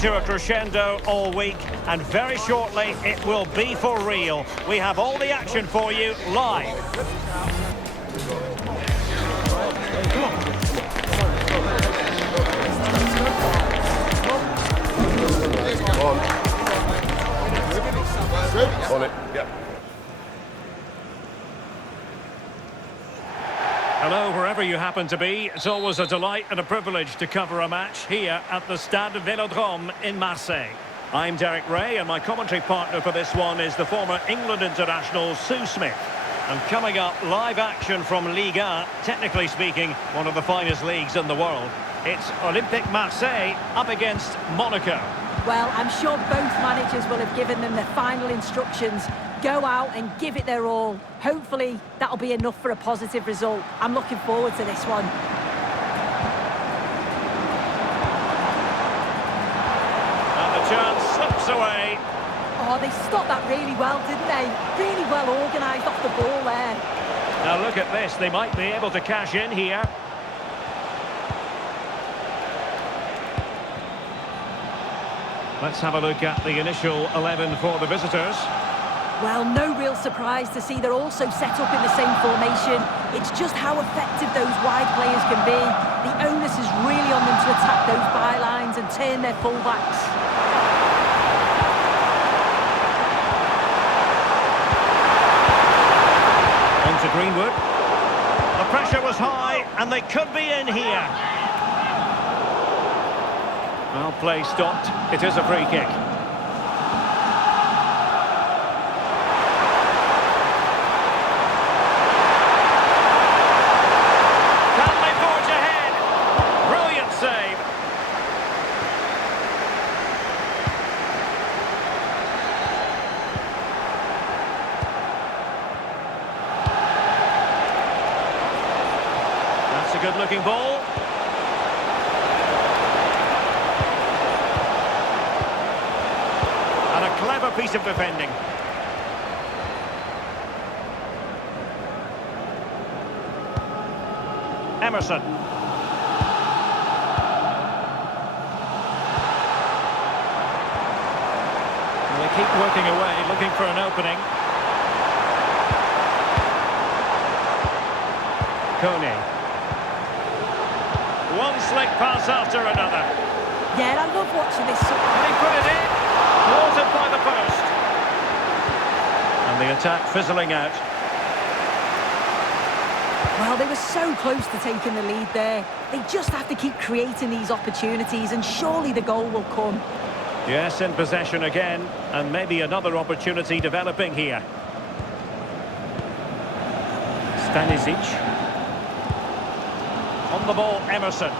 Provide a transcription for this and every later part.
to a crescendo all week, and very shortly it will be for real. We have all the action for you live. On it, yeah. Hello, wherever you happen to be. It's always a delight and a privilege to cover a match here at the Stade Vélodrome in Marseille. I'm Derek Ray, and my commentary partner for this one is the former England international Sue Smith. And coming up, live action from Ligue 1, technically speaking, one of the finest leagues in the world. It's Olympique Marseille up against Monaco. Well, I'm sure both managers will have given them their final instructions. Go out and give it their all. Hopefully, that'll be enough for a positive result. I'm looking forward to this one. And the chance slips away. Oh, they stopped that really well, didn't they? Really well organised off the ball there. Now look at this. They might be able to cash in here. Let's have a look at the initial 11 for the visitors. Well, no real surprise to see they're also set up in the same formation. It's just how effective those wide players can be. The onus is really on them to attack those bylines and turn their fullbacks. On to Greenwood. The pressure was high, and they could be in here. Well, play stopped. It is a free kick. Can they forge ahead? Brilliant save. That's a good-looking ball. And a clever piece of defending. Emerson. And they keep working away, looking for an opening. Kone. One slick pass after another. Yeah, I love watching this. And he put it in. Thwarted by the post. And the attack fizzling out. Well, they were so close to taking the lead there. They just have to keep creating these opportunities, and surely the goal will come. Yes, in possession again, and maybe another opportunity developing here. Stanisic. On the ball, Emerson.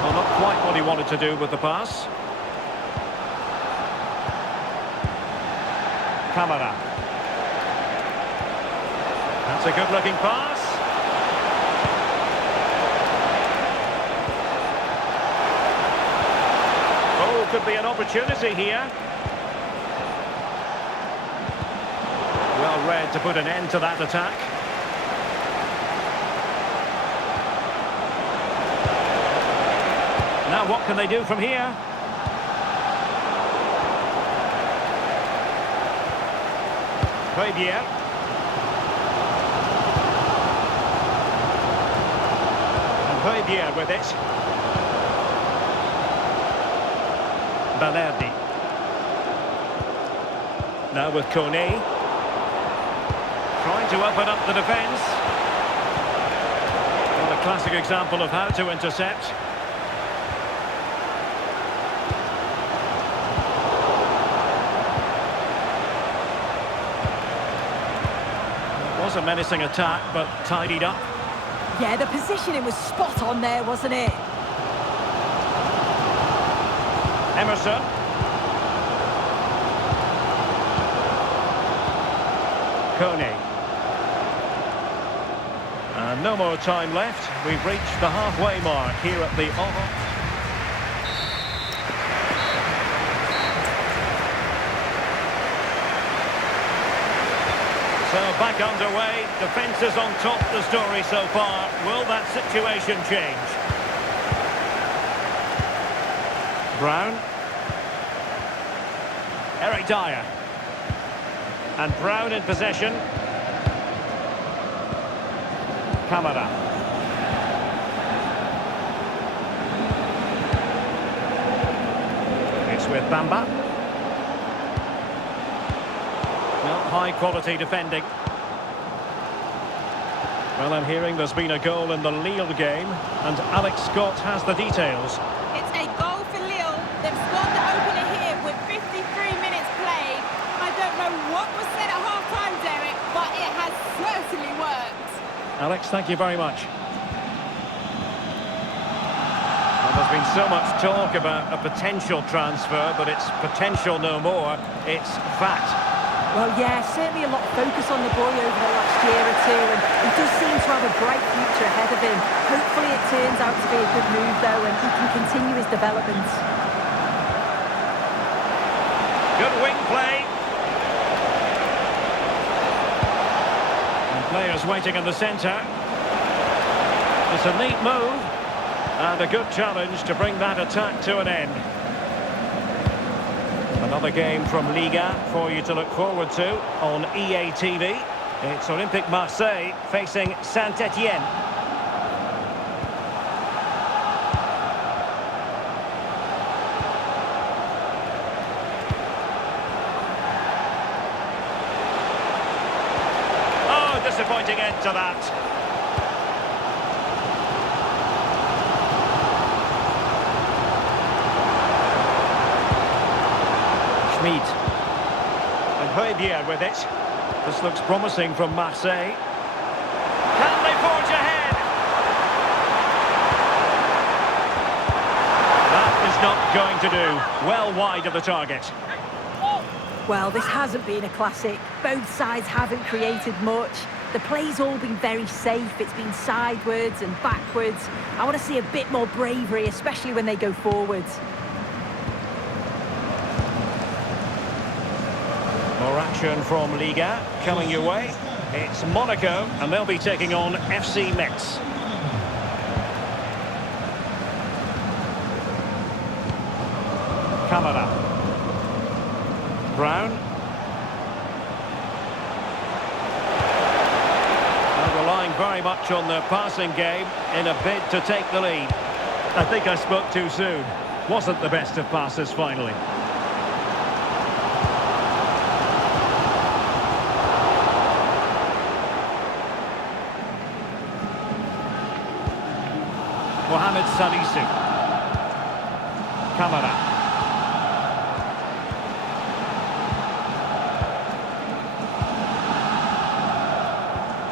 Well, not quite what he wanted to do with the pass. Camara. That's a good-looking pass. Oh, could be an opportunity here. Well read to put an end to that attack. Now what can they do from here? Fabier. And Fabier with it. Balerdi. Now with Kone. Trying to open up the defence. Well, a classic example of how to intercept. It was a menacing attack, but tidied up. Yeah, the positioning was spot on there, wasn't it? Emerson. Kone. And no more time left. We've reached the halfway mark here at the Oval. So back underway. Defence is on top. The story so far. Will that situation change? Brown. Eric Dyer. And Brown in possession. Camara. It's with Bamba. Well, high quality defending. Well, I'm hearing there's been a goal in the Lille game, and Alex Scott has the details. It's a goal for Lille. They've scored the opener here with 53 minutes played. I don't know what was said at half-time, Derek, but it has certainly worked. Alex, thank you very much. Well, there's been so much talk about a potential transfer, but it's potential no more. It's fact. Well, yeah, certainly a lot of focus on the boy over the last year or two, and he does seem to have a bright future ahead of him. Hopefully it turns out to be a good move, though, and he can continue his development. Good wing play. And players waiting in the centre. It's a neat move, and a good challenge to bring that attack to an end. Another game from Liga for you to look forward to on EA TV. It's Olympique Marseille facing Saint-Etienne. Oh, disappointing end to that. Schmid. And Højbjerg with it. This looks promising from Marseille. Can they forge ahead? That is not going to do. Well wide of the target. Well, this hasn't been a classic. Both sides haven't created much. The play's all been very safe. It's been sidewards and backwards. I want to see a bit more bravery, especially when they go forwards. More action from Liga coming your way. It's Monaco, and they'll be taking on FC Metz. Camara. Brown. They're relying very much on their passing game in a bid to take the lead. I think I spoke too soon. Wasn't the best of passes finally. Mohamed Salisu. Camara.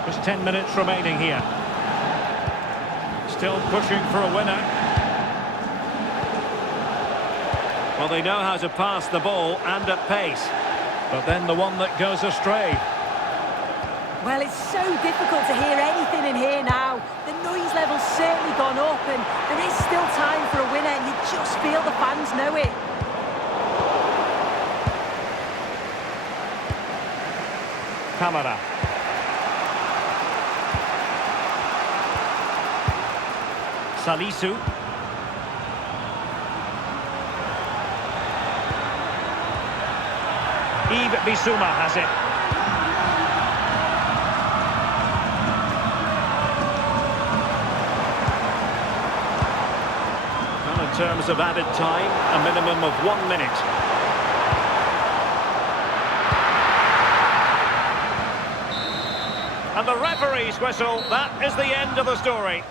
Just 10 minutes remaining here. Still pushing for a winner. Well, they know how to pass the ball and at pace. But then the one that goes astray. Well, it's so difficult to hear anything in here now. The noise level's certainly gone up, and there is still time for a winner. You just feel the fans know it. Camara. Salisu. Yves Bissouma has it. Well, in terms of added time, a minimum of 1 minute. And the referee's whistle, that is the end of the story.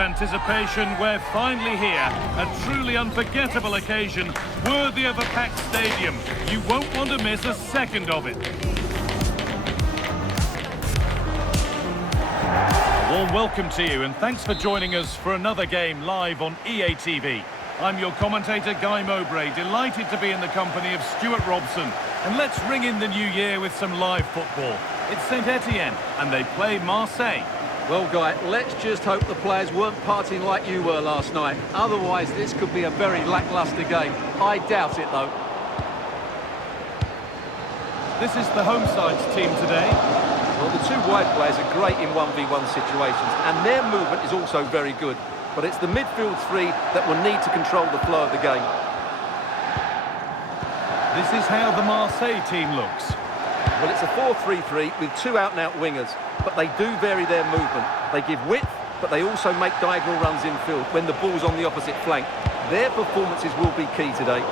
anticipation. We're finally here. A truly unforgettable occasion, worthy of a packed stadium. You won't want to miss a second of it. A warm welcome to you, and thanks for joining us for another game live on EA TV. I'm your commentator, Guy Mowbray, delighted to be in the company of Stuart Robson. And let's ring in the new year with some live football. It's St Etienne, and they play Marseille. Well, Guy, let's just hope the players weren't partying like you were last night. Otherwise, this could be a very lacklustre game. I doubt it, though. This is the home side's team today. Well, the two wide players are great in 1v1 situations, and their movement is also very good. But it's the midfield three that will need to control the flow of the game. This is how the Marseille team looks. Well, it's a 4-3-3 with two out-and-out wingers, but they do vary their movement. They give width, but they also make diagonal runs infield when the ball's on the opposite flank. Their performances will be key today.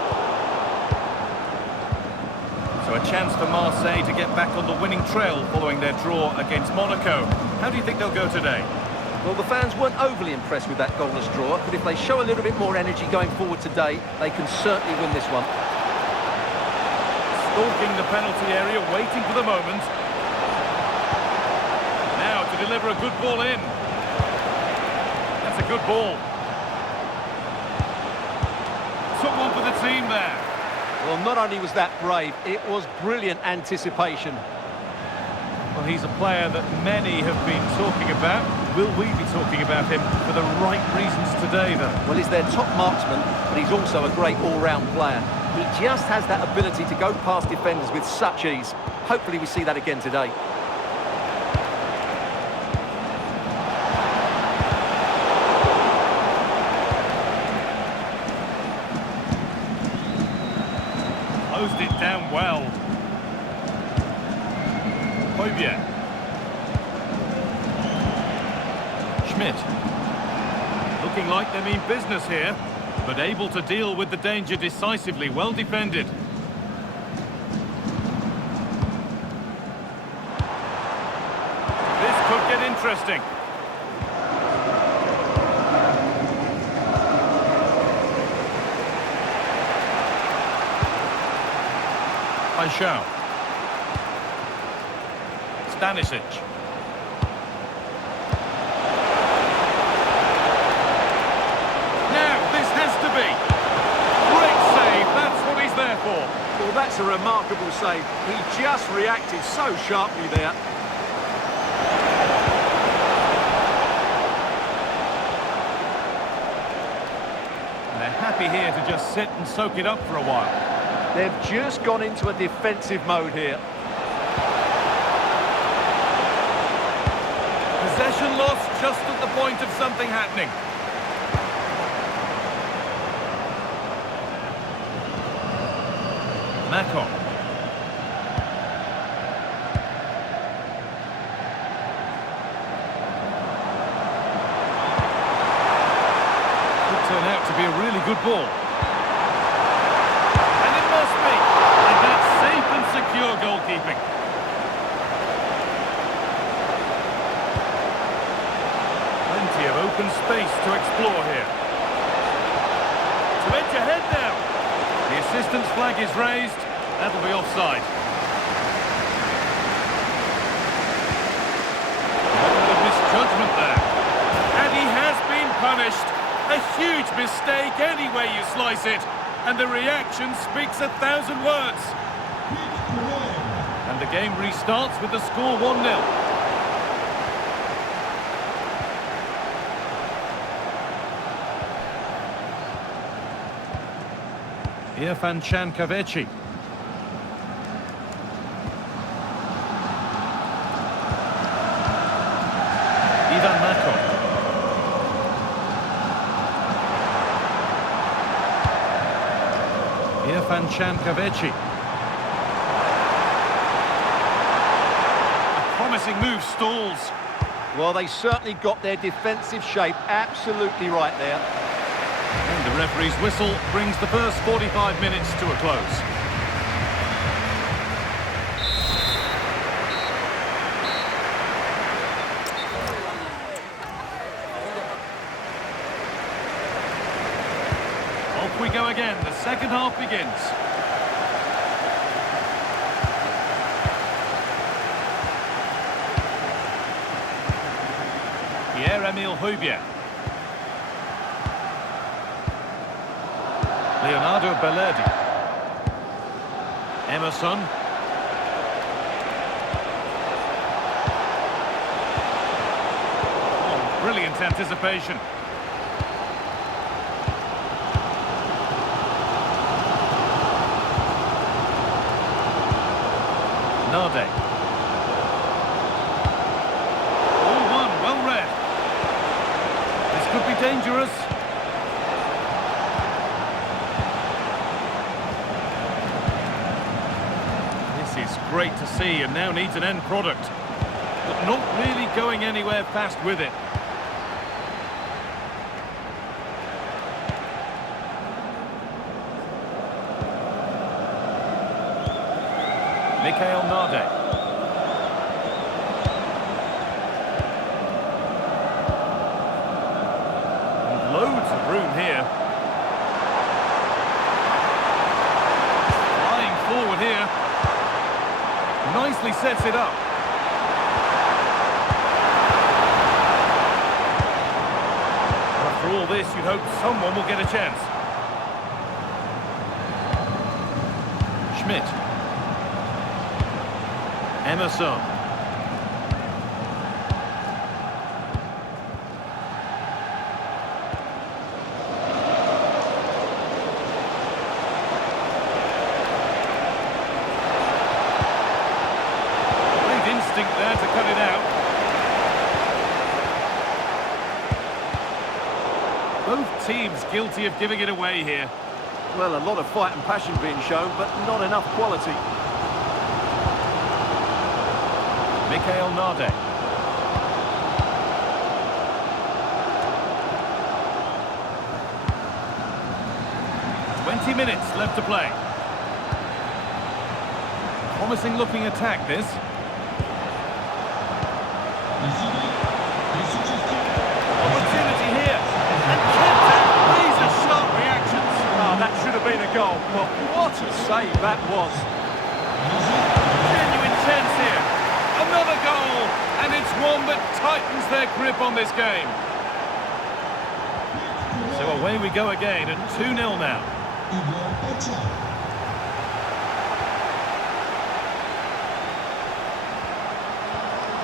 So a chance for Marseille to get back on the winning trail following their draw against Monaco. How do you think they'll go today? Well, the fans weren't overly impressed with that goalless draw, but if they show a little bit more energy going forward today, they can certainly win this one. Stalking the penalty area, waiting for the moment. Now to deliver a good ball in. That's a good ball. Took one for the team there. Well, not only was that brave, it was brilliant anticipation. Well, he's a player that many have been talking about. Will we be talking about him for the right reasons today, though? Well, he's their top marksman, but he's also a great all-round player. He just has that ability to go past defenders with such ease. Hopefully we see that again today. Closed it down well. Hoybier. Schmidt. Looking like they mean business here, but able to deal with the danger decisively. Well defended. This could get interesting. Paixão. Stanisic. Now, this has to be. Great save, that's what he's there for. Well, that's a remarkable save. He just reacted so sharply there. And they're happy here to just sit and soak it up for a while. They've just gone into a defensive mode here. Possession lost just at the point of something happening. Mako. Could turn out to be a really good ball. And it must be. And that's safe and secure goalkeeping. Plenty of open space to explore here. To edge ahead now. The assistant's flag is raised. That'll be offside. A misjudgment there. And he has been punished. A huge mistake any way you slice it. And the reaction speaks 1,000 words. And the game restarts with the score 1-0. Irfan Can Kavechi. Ivan Mako. Irfan Can Kavechi. A promising move stalls. Well, they certainly got their defensive shape absolutely right there. And the referee's whistle brings the first 45 minutes to a close. we go again. The second half begins. Pierre-Emile Højbjerg. Leonardo Bellerdi. Emerson. Oh, brilliant anticipation. Nade. All one, well read. This could be dangerous. This is great to see and now needs an end product. But not really going anywhere fast with it. Mikael Nade. And loads of room here. Flying forward here. Nicely sets it up. After all this, you'd hope someone will get a chance. Schmidt. Emerson. Great instinct there to cut it out. Both teams guilty of giving it away here. Well, a lot of fight and passion being shown, but not enough quality. Mikael Nade. Minutes left to play. Promising looking attack this. Opportunity here. And kept out. Laser sharp reactions. Oh, that should have been a goal. But what a save that was. Genuine chance here. Another goal. And it's one that tightens their grip on this game. So away we go again at 2-0 now.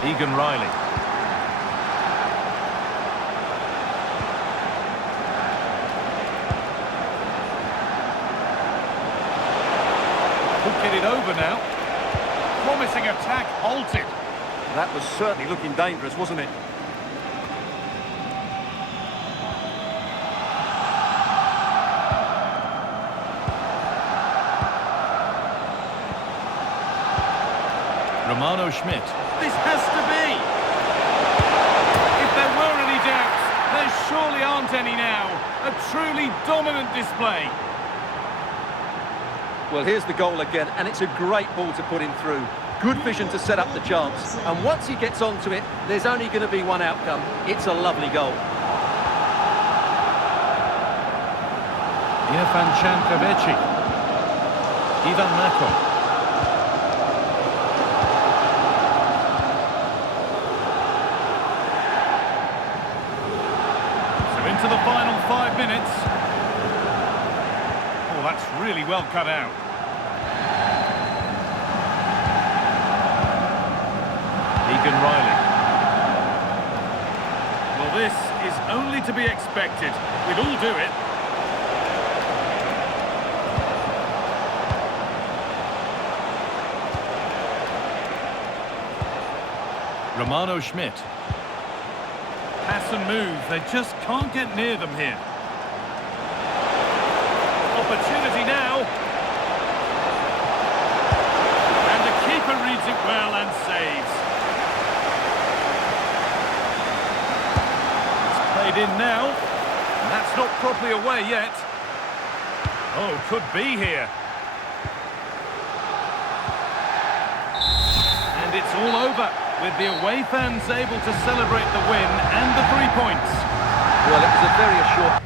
Egan Riley. Could get it over now. Promising attack halted. That was certainly looking dangerous, wasn't it? Romano Schmidt. This has to be! If there were any doubts, there surely aren't any now. A truly dominant display. Well, here's the goal again, and it's a great ball to put him through. Good vision to set up the chance. And once he gets onto it, there's only going to be one outcome. It's a lovely goal. Irfan Cankaveci. Ivan Mako. To the final 5 minutes. Oh, that's really well cut out. Egan Riley. Well, this is only to be expected. We'd all do it. Romano Schmidt. Pass and move, they just can't get near them here. Opportunity now. And the keeper reads it well and saves. It's played in now. And that's not properly away yet. Oh, could be here. And it's all over, with the away fans able to celebrate the win and the 3 points. Well, it was a very assured...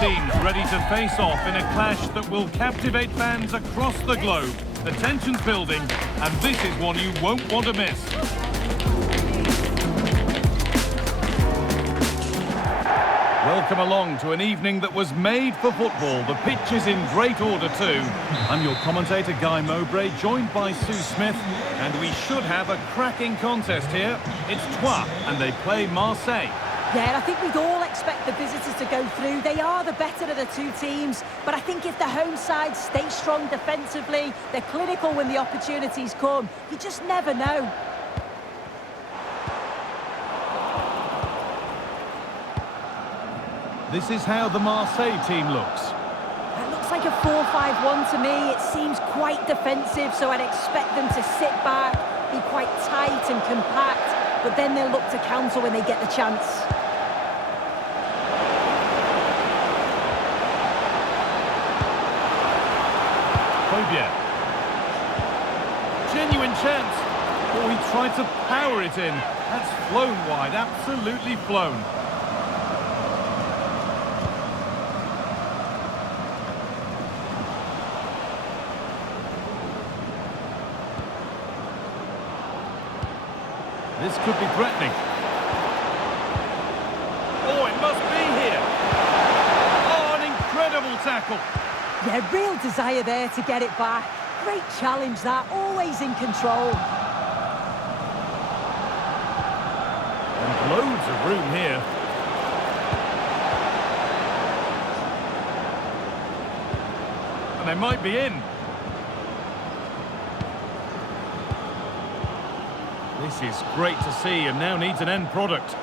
teams ready to face off in a clash that will captivate fans across the globe. The tension's building, and this is one you won't want to miss. Welcome along to an evening that was made for football. The pitch is in great order too. I'm your commentator, Guy Mowbray, joined by Sue Smith, and we should have a cracking contest here. It's Troyes, and they play Marseille. Yeah, I think we'd all expect the visitors to go through. They are the better of the two teams, but I think if the home side stay strong defensively, they're clinical when the opportunities come. You just never know. This is how the Marseille team looks. It looks like a 4-5-1 to me. It seems quite defensive, so I'd expect them to sit back, be quite tight and compact, but then they'll look to counter when they get the chance. Genuine chance. Oh, he tried to power it in. That's flown wide, absolutely flown. This could be threatening. Oh, it must be here. Oh, an incredible tackle. Yeah, real desire there to get it back. Great challenge that, always in control. And loads of room here. And they might be in. This is great to see and now needs an end product.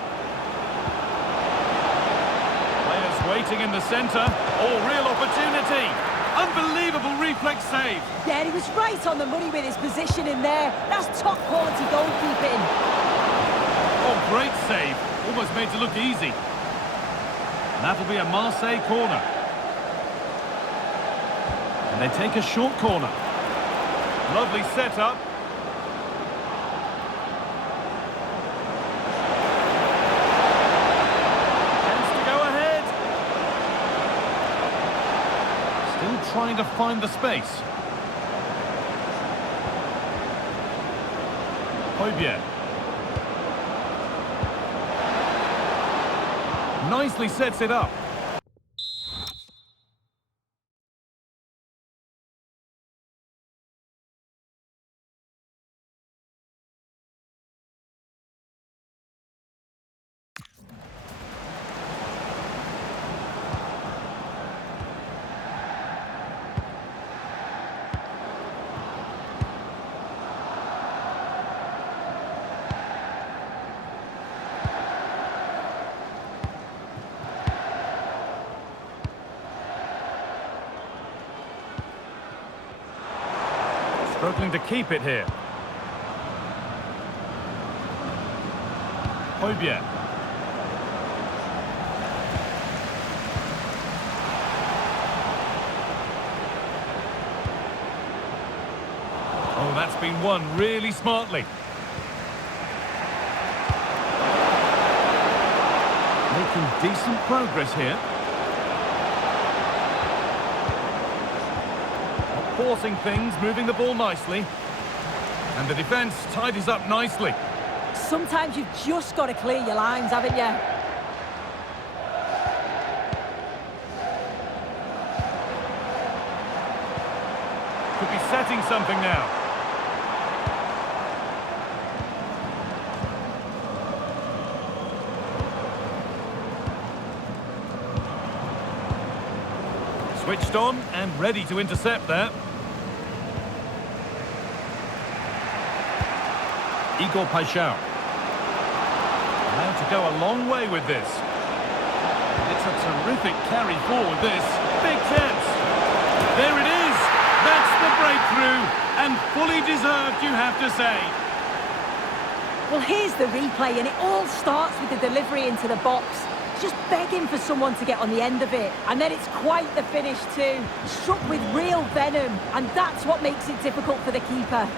Players waiting in the centre. Oh, real opportunity. Unbelievable reflex save. Yeah, he was right on the money with his position in there. That's top quality goalkeeping. Oh, great save. Almost made to look easy. And that'll be a Marseille corner. And they take a short corner. Lovely setup. Trying to find the space. Højbjerg. Nicely sets it up. Struggling to keep it here. Højbjerg. Oh, that's been won really smartly. Making decent progress here. Forcing things, moving the ball nicely. And the defence tidies up nicely. Sometimes you've just got to clear your lines, haven't you? Could be setting something now. Switched on and ready to intercept there. Igor Paixão. Allowed to go a long way with this. It's a terrific carry forward, this. Big chance. There it is. That's the breakthrough. And fully deserved, you have to say. Well, here's the replay, and it all starts with the delivery into the box. Just begging for someone to get on the end of it. And then it's quite the finish too. Struck with real venom, and that's what makes it difficult for the keeper.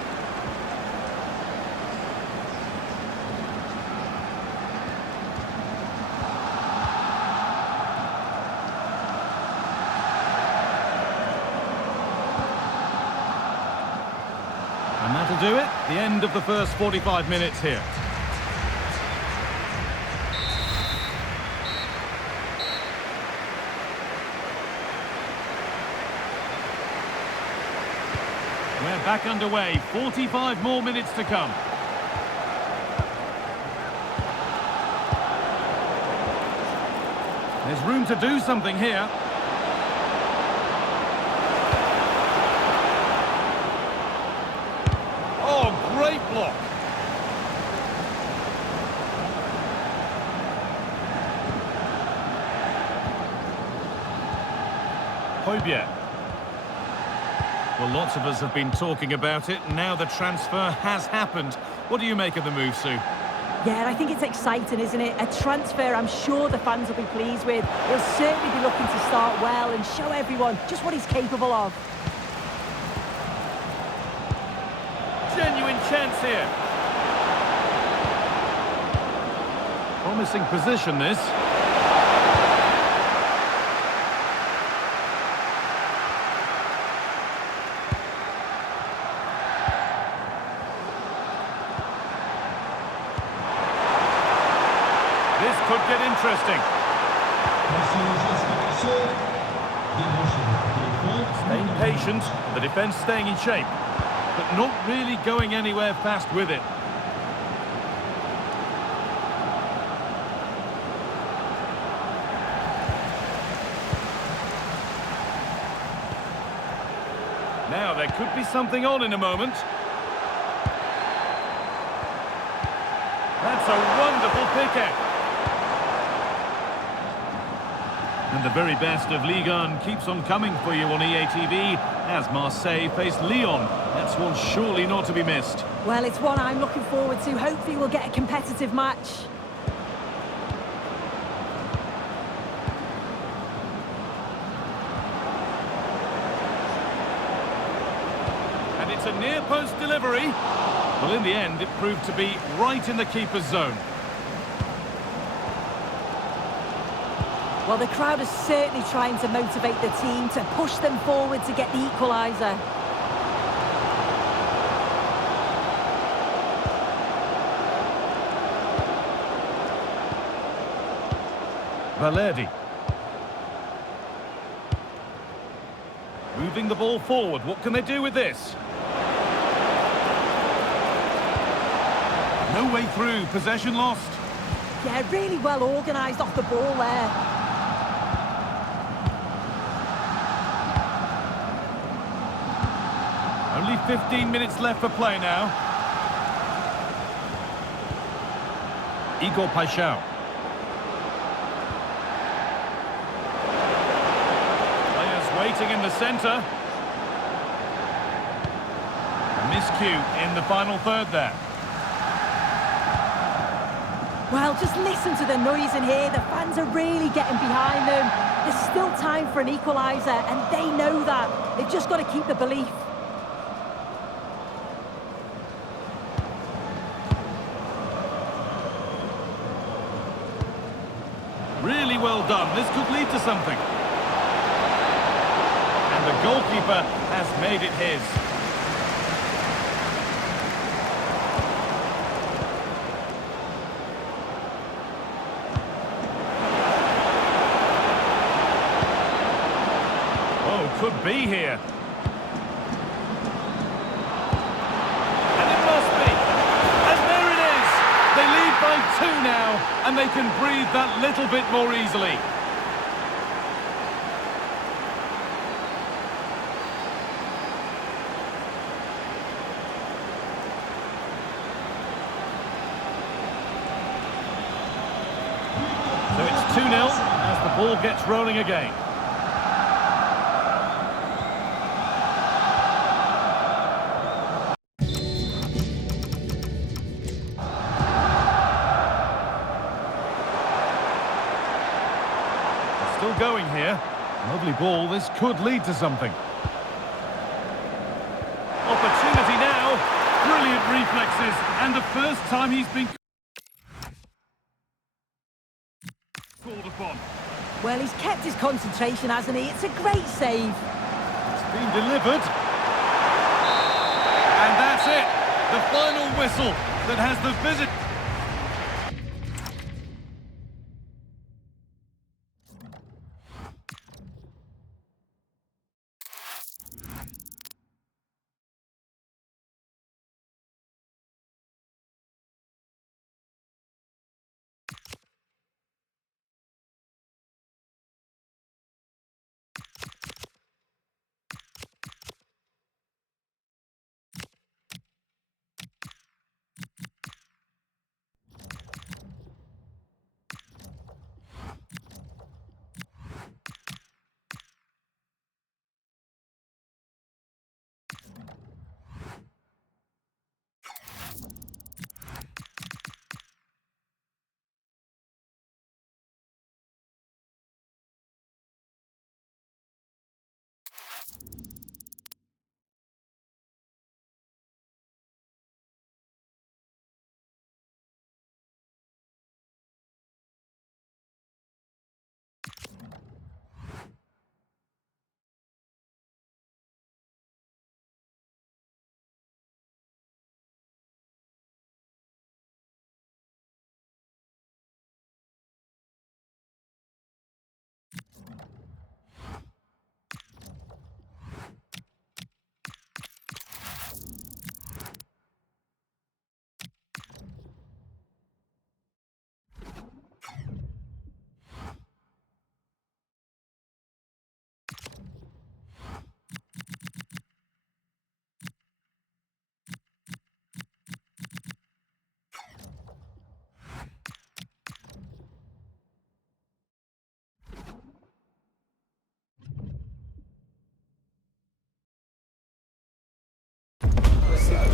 That'll do it. The end of the first 45 minutes here. We're back underway. 45 more minutes to come. There's room to do something here. Oh, great block. Højbjerg. Well, lots of us have been talking about it. Now the transfer has happened. What do you make of the move, Sue? Yeah, I think it's exciting, isn't it? A transfer I'm sure the fans will be pleased with. He'll certainly be looking to start well and show everyone just what he's capable of. Genuine chance here. Promising position, this. This could get interesting. Staying patient, the defence staying in shape, but not really going anywhere fast with it. Now there could be something on in a moment. That's a wonderful pick-out. And the very best of Ligue 1 keeps on coming for you on EATV as Marseille face Lyon. That's one surely not to be missed. Well, it's one I'm looking forward to. Hopefully we'll get a competitive match. And it's a near-post delivery. Well, in the end, it proved to be right in the keeper's zone. Well, the crowd is certainly trying to motivate the team to push them forward to get the equaliser. Valerdi. Moving the ball forward. What can they do with this? No way through. Possession lost. Yeah, really well organised off the ball there. Only 15 minutes left for play now. Igor Paixão. Players waiting in the centre. Miscue in the final third there. Well, just listen to the noise in here. The fans are really getting behind them. There's still time for an equaliser, and they know that. They've just got to keep the belief. Really well done. This could lead to something. And the goalkeeper has made it his. Oh, could be here. And it must be. And there it is. They lead by 2 now, and they can breathe that little bit more easily. So it's 2-0 as the ball gets rolling again. Still going here. Lovely ball. This could lead to something. Opportunity now. Brilliant reflexes. And the first time he's been called upon. Well, he's kept his concentration, hasn't he? It's a great save. It's been delivered. And that's That's it. The final whistle that has the visit.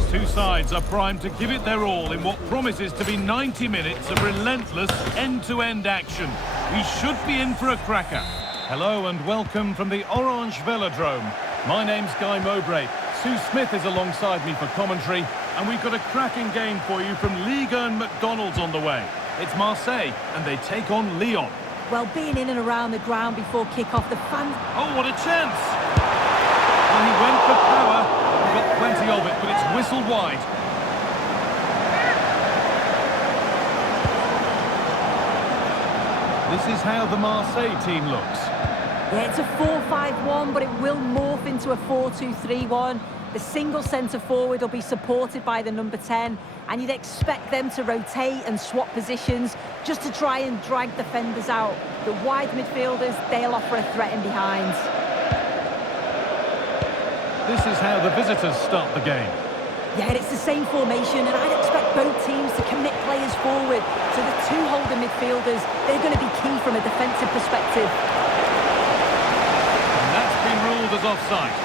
Two sides are primed to give it their all in what promises to be 90 minutes of relentless end-to-end action. We should be in for a cracker. Hello and welcome from the Orange Velodrome. My name's Guy Mowbray. Sue Smith is alongside me for commentary, and we've got a cracking game for you from Liga and McDonald's on the way. It's Marseille, and they take on Lyon. Well, being in and around the ground before kick-off, the fans... Oh, what a chance! Well, he went for power. Got plenty of it, but it's whistled wide. This is how the Marseille team looks. Yeah, it's a 4-5-1, but it will morph into a 4-2-3-1. The single centre-forward will be supported by the number 10, and you'd expect them to rotate and swap positions just to try and drag defenders out. The wide midfielders, they'll offer a threat in behind. This is how the visitors start the game. Yeah, it's the same formation, and I'd expect both teams to commit players forward. So the two holding midfielders, they're going to be key from a defensive perspective. And that's been ruled as offside.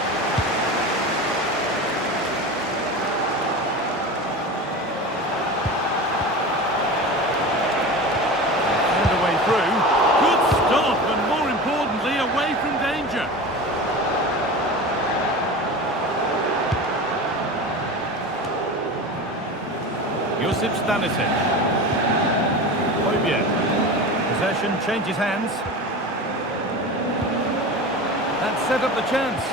And a way through. Good stop, and more importantly, away from danger. Josip Stanisic. Oibie. Possession changes hands. That set up the chance.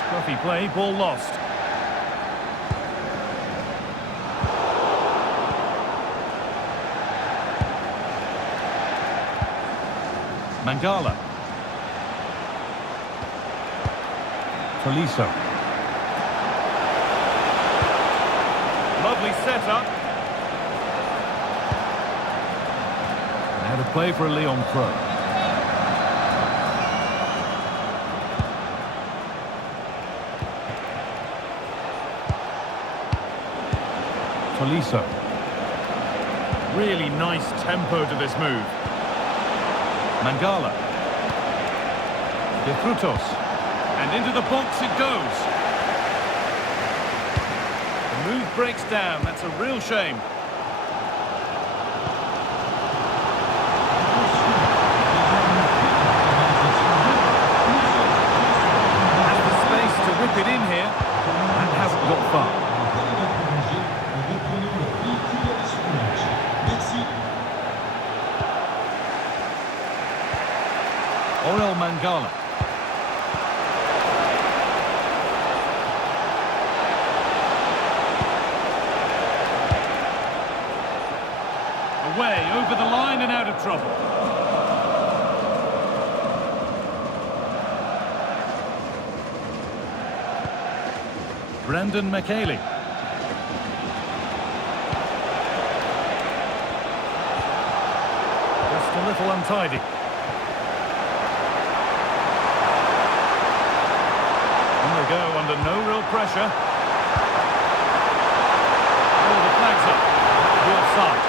Scruffy play, ball lost. Mangala. Tolisso. Lovely setup. Now to play for a Lyon throw. Tolisso. Really nice tempo to this move. Mangala. De Frutos. And into the box it goes. The move breaks down. That's a real shame. Has the space to whip it in here. That hasn't got far. trouble. Brendan McKaylee. Just a little untidy. And they go under no real pressure. Oh, the flag's up. The offside.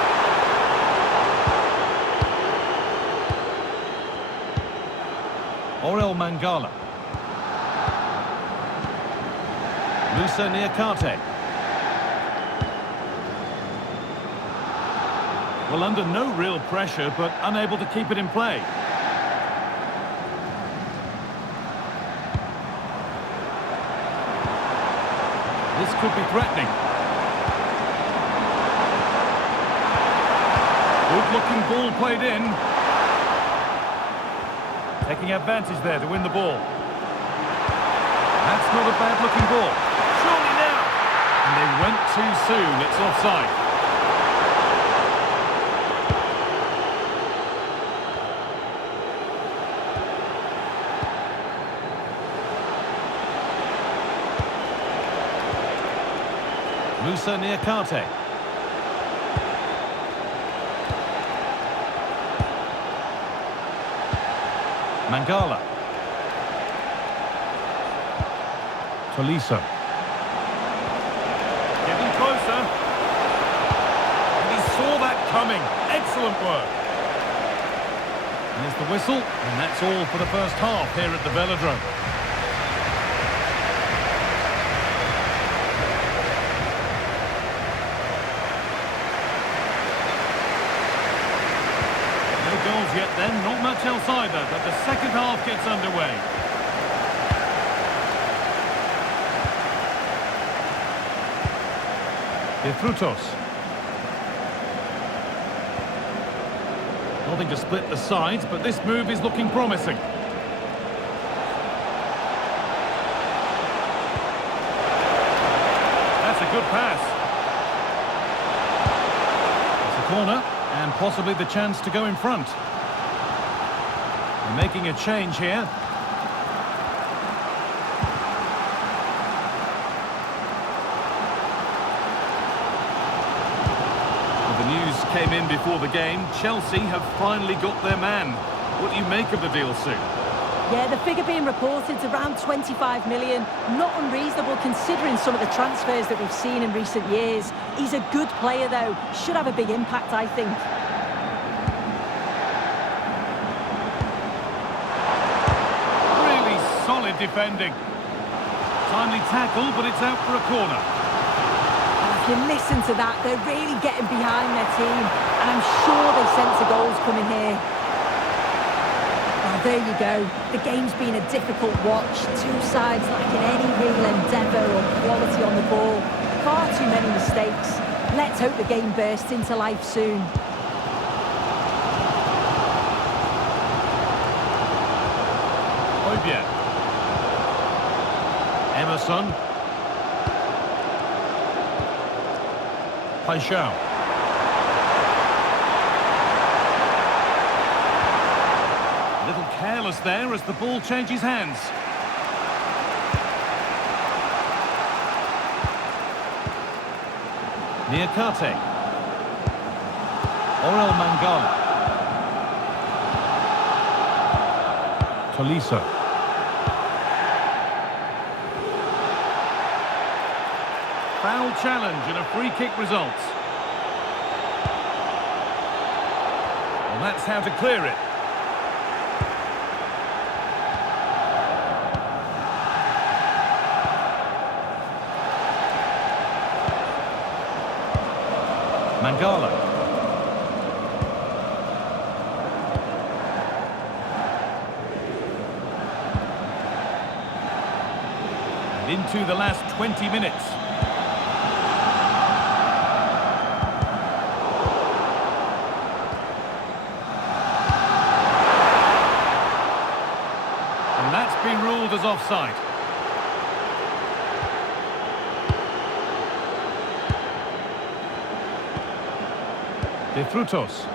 Orel Mangala. Musa Niakate. Well, under no real pressure, but unable to keep it in play. This could be threatening. Good-looking ball played in. Taking advantage there to win the ball. That's not a bad-looking ball. Surely now! And they went too soon. It's offside. Musa Niakate. Mangala. Tolisso. Getting closer. And he saw that coming. Excellent work. There's the whistle, and that's all for the first half here at the Velodrome. Goals yet then, not much else either, but the second half gets underway. De Frutos. Nothing to split the sides, but this move is looking promising. That's a good pass. It's a corner. And possibly the chance to go in front. They're making a change here. Well, the news came in before the game. Chelsea have finally got their man. What do you make of the deal, Sue? Yeah, the figure being reported is around 25 million. Not unreasonable considering some of the transfers that we've seen in recent years. He's a good player, though. Should have a big impact, I think. Really solid defending. Timely tackle, but it's out for a corner. If you listen to that, they're really getting behind their team. And I'm sure they sense a goal's coming here. Well, there you go. The game's been a difficult watch. Two sides lacking any real endeavour or quality on the ball. Far too many mistakes. Let's hope the game bursts into life soon. Obiet. Emerson. Paixão. A little careless there as the ball changes hands. Niakate. Orel Mangala. Tolisso. Foul challenge and a free kick results. Well, that's how to clear it. Mangala. And into the last 20 minutes. And that's been ruled as offside. De Frutos.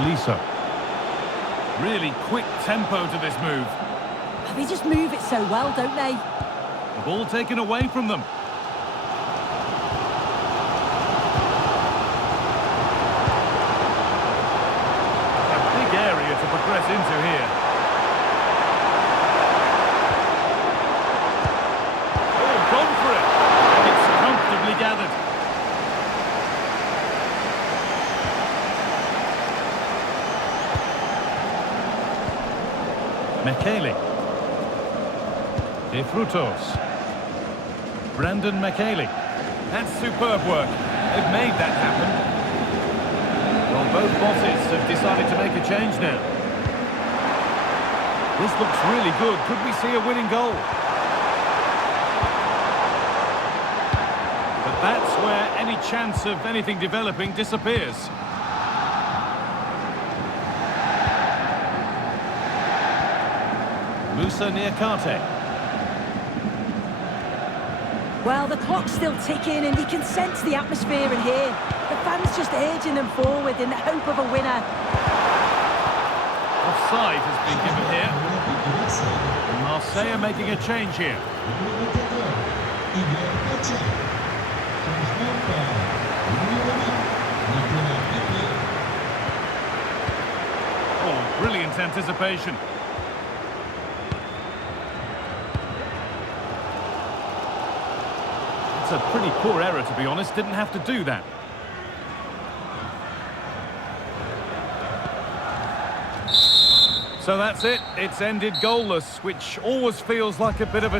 Tolisso. Really quick tempo to this move. They just move it so well, don't they? The ball taken away from them. A big area to progress into here. Oh, gone for it. It's comfortably gathered. Michele. De Frutos. Brandon Michele. That's superb work. They've made that happen. Well, both bosses have decided to make a change now. This looks really good. Could we see a winning goal? But that's where any chance of anything developing disappears. Musa Niakate. Well, the clock's still ticking and you can sense the atmosphere in here. The fans just urging them forward in the hope of a winner. Offside has been given here. And Marseille are making a change here. Oh, brilliant anticipation. It's a pretty poor error, to be honest. Didn't have to do that. So that's it. It's ended goalless, which always feels like a bit of a